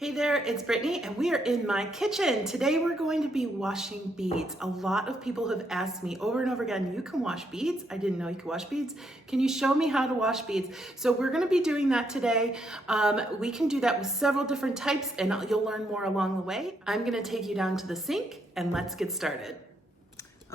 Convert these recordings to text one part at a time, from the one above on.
Hey there, it's Brittany and we are in my kitchen. Today we're going to be washing beads. A lot of people have asked me over and over again, you can wash beads? I didn't know you could wash beads. Can you show me how to wash beads? So we're gonna be doing that today. We can do that with several different types and you'll learn more along the way. I'm gonna take you down to the sink and let's get started.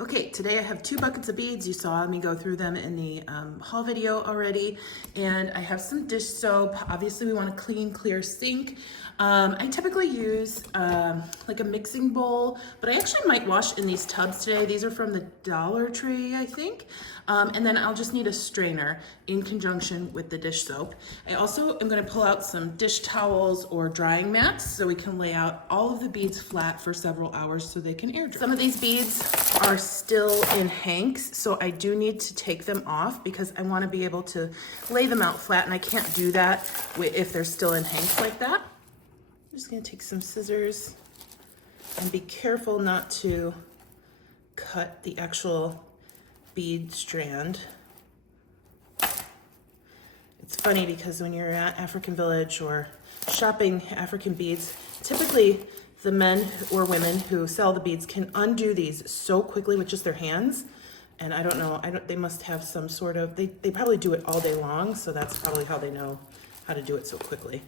Okay, today I have 2 buckets of beads. You saw me go through them in the haul video already. And I have some dish soap. Obviously we want a clean, clear sink. I typically use like a mixing bowl, but I actually might wash in these tubs today. These are from the Dollar Tree, I think. And then I'll just need a strainer in conjunction with the dish soap. I also am gonna pull out some dish towels or drying mats so we can lay out all of the beads flat for several hours so they can air dry. Some of these beads are still in hanks, so I do need to take them off because I want to be able to lay them out flat, and I can't do that if they're still in hanks like that. I'm just going to take some scissors and be careful not to cut the actual bead strand. It's funny because when you're at African Village or shopping African beads, typically the men or women who sell the beads can undo these so quickly with just their hands. And I don't know, they must have some sort of, they probably do it all day long, so that's probably how they know how to do it so quickly.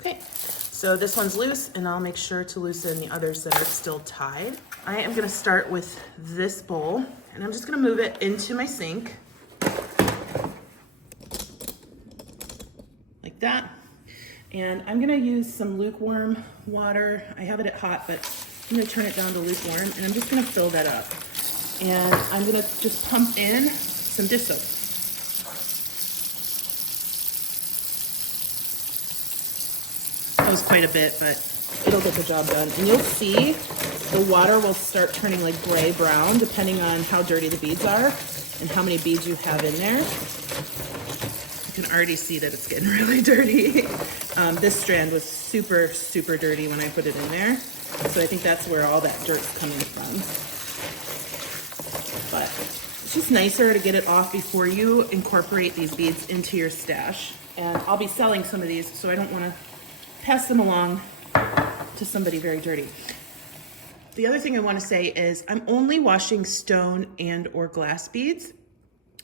Okay, so this one's loose, and I'll make sure to loosen the others that are still tied. I am gonna start with this bowl, and I'm just gonna move it into my sink. That, and I'm gonna use some lukewarm water. I have it at hot, but I'm gonna turn it down to lukewarm, and I'm just gonna fill that up. And I'm gonna just pump in some dish soap. That was quite a bit, but it'll get the job done. And you'll see the water will start turning like gray-brown depending on how dirty the beads are and how many beads you have in there. You can already see that it's getting really dirty. This strand was super, super dirty when I put it in there. So I think that's where all that dirt's coming from. But it's just nicer to get it off before you incorporate these beads into your stash. And I'll be selling some of these, so I don't want to pass them along to somebody very dirty. The other thing I want to say is I'm only washing stone and or glass beads.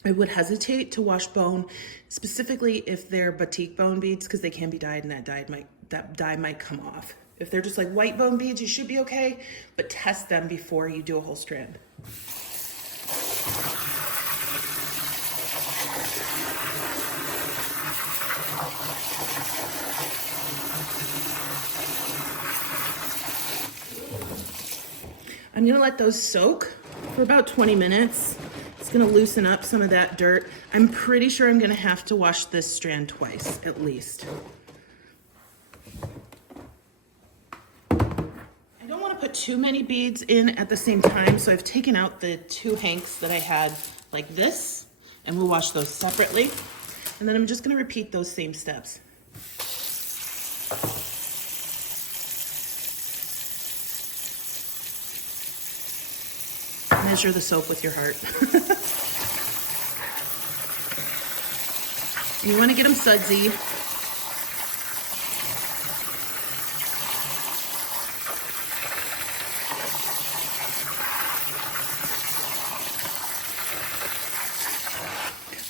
I would hesitate to wash bone, specifically if they're batik bone beads, because they can be dyed and that dye might come off. If they're just like white bone beads, you should be okay, but test them before you do a whole strand. I'm gonna let those soak for about 20 minutes. It's gonna loosen up some of that dirt. I'm pretty sure I'm gonna have to wash this strand twice, at least. I don't wanna put too many beads in at the same time, so I've taken out the 2 hanks that I had like this, and we'll wash those separately. And then I'm just gonna repeat those same steps. Measure the soap with your heart. You want to get them sudsy.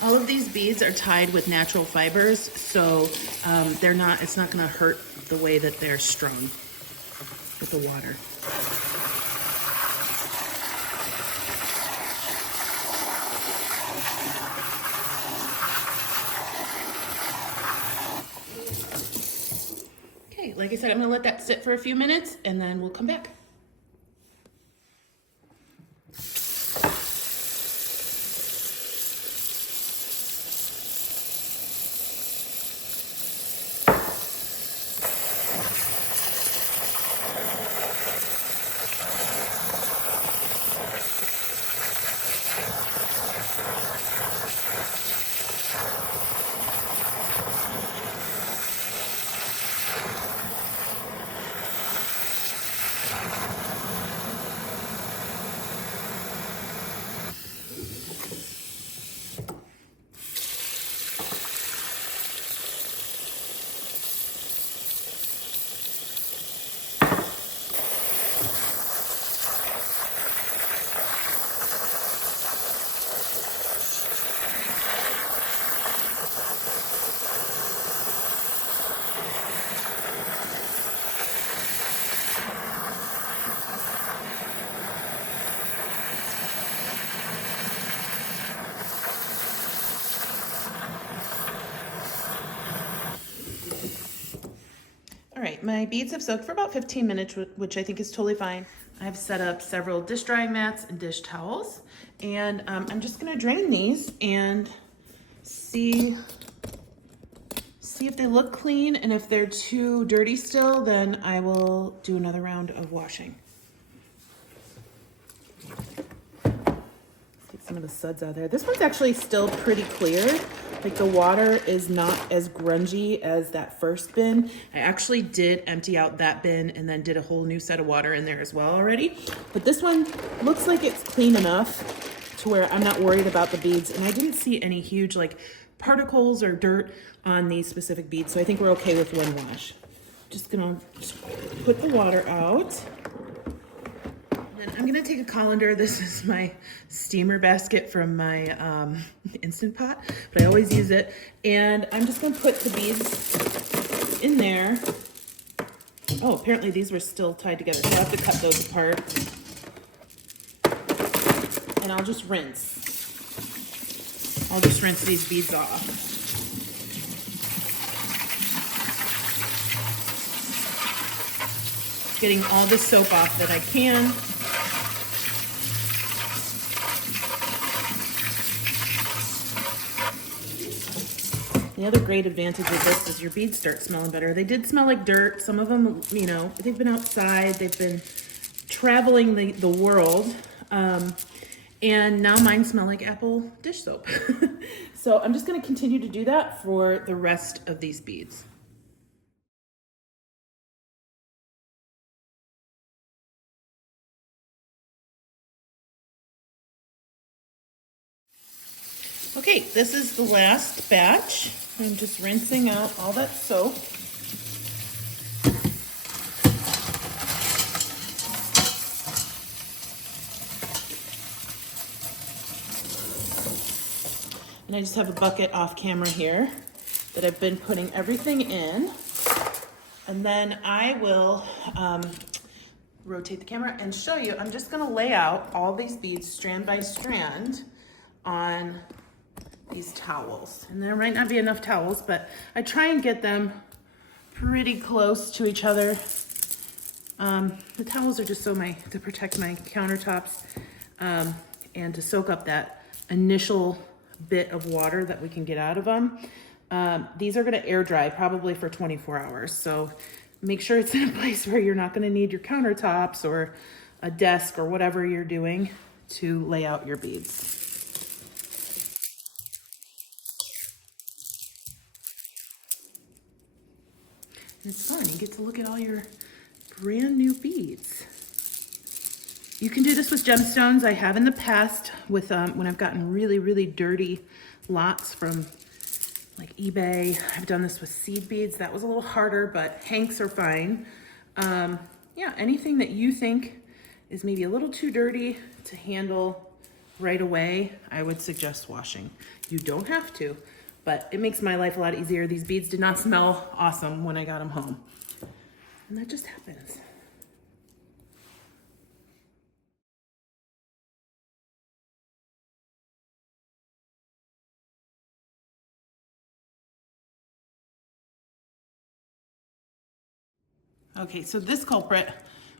All of these beads are tied with natural fibers, so it's not going to hurt the way that they're strung with the water. Like I said, I'm gonna let that sit for a few minutes and then we'll come back. right, my beads have soaked for about 15 minutes, which I think is totally fine. I've set up several dish drying mats and dish towels, and I'm just gonna drain these and see if they look clean, and if they're too dirty still, then I will do another round of washing. Take some of the suds out of there. This one's actually still pretty clear. Like the water is not as grungy as that first bin. I actually did empty out that bin and then did a whole new set of water in there as well already. But this one looks like it's clean enough to where I'm not worried about the beads, and I didn't see any huge like particles or dirt on these specific beads, so I think we're okay with one wash. Just gonna put the water out. And I'm gonna take a colander. This is my steamer basket from my Instant Pot, but I always use it. And I'm just gonna put the beads in there. Oh, apparently these were still tied together, so I'll have to cut those apart. And I'll just rinse. I'll just rinse these beads off. Getting all the soap off that I can. The other great advantage of this is your beads start smelling better. They did smell like dirt. Some of them, you know, they've been outside, they've been traveling the world. And now mine smell like Apple dish soap. So I'm just gonna continue to do that for the rest of these beads. Okay, this is the last batch. I'm just rinsing out all that soap. And I just have a bucket off camera here that I've been putting everything in. And then I will rotate the camera and show you. I'm just gonna lay out all these beads strand by strand on these towels. And there might not be enough towels, but I try and get them pretty close to each other. The towels are just to protect my countertops and to soak up that initial bit of water that we can get out of them. These are gonna air dry probably for 24 hours. So make sure it's in a place where you're not gonna need your countertops or a desk or whatever you're doing to lay out your beads. And it's fun, you get to look at all your brand new beads. You can do this with gemstones. I have in the past with when I've gotten really, really dirty lots from like eBay. I've done this with seed beads. That was a little harder, but hanks are fine. Yeah, anything that you think is maybe a little too dirty to handle right away, I would suggest washing. You don't have to, but it makes my life a lot easier. These beads did not smell awesome when I got them home. And that just happens. Okay, so this culprit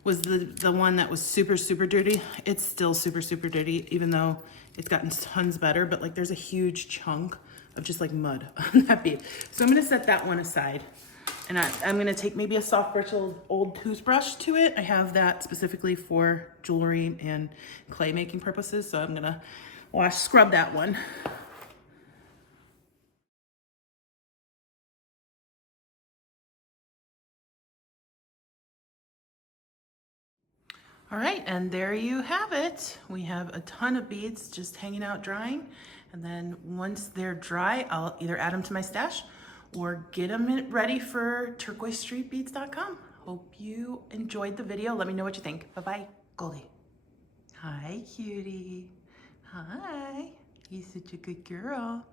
was the one that was super, super dirty. It's still super, super dirty, even though it's gotten tons better, but like there's a huge chunk of just like mud on that bead. So I'm gonna set that one aside. And I'm gonna take maybe a soft bristled old toothbrush to it. I have that specifically for jewelry and clay making purposes. So I'm gonna scrub that one. All right, and there you have it. We have a ton of beads just hanging out drying. And then once they're dry, I'll either add them to my stash or get them ready for Turquoise.Street.com. Hope you enjoyed the video. Let me know what you think. Bye-bye, Goldie. Hi, cutie. Hi, you're such a good girl.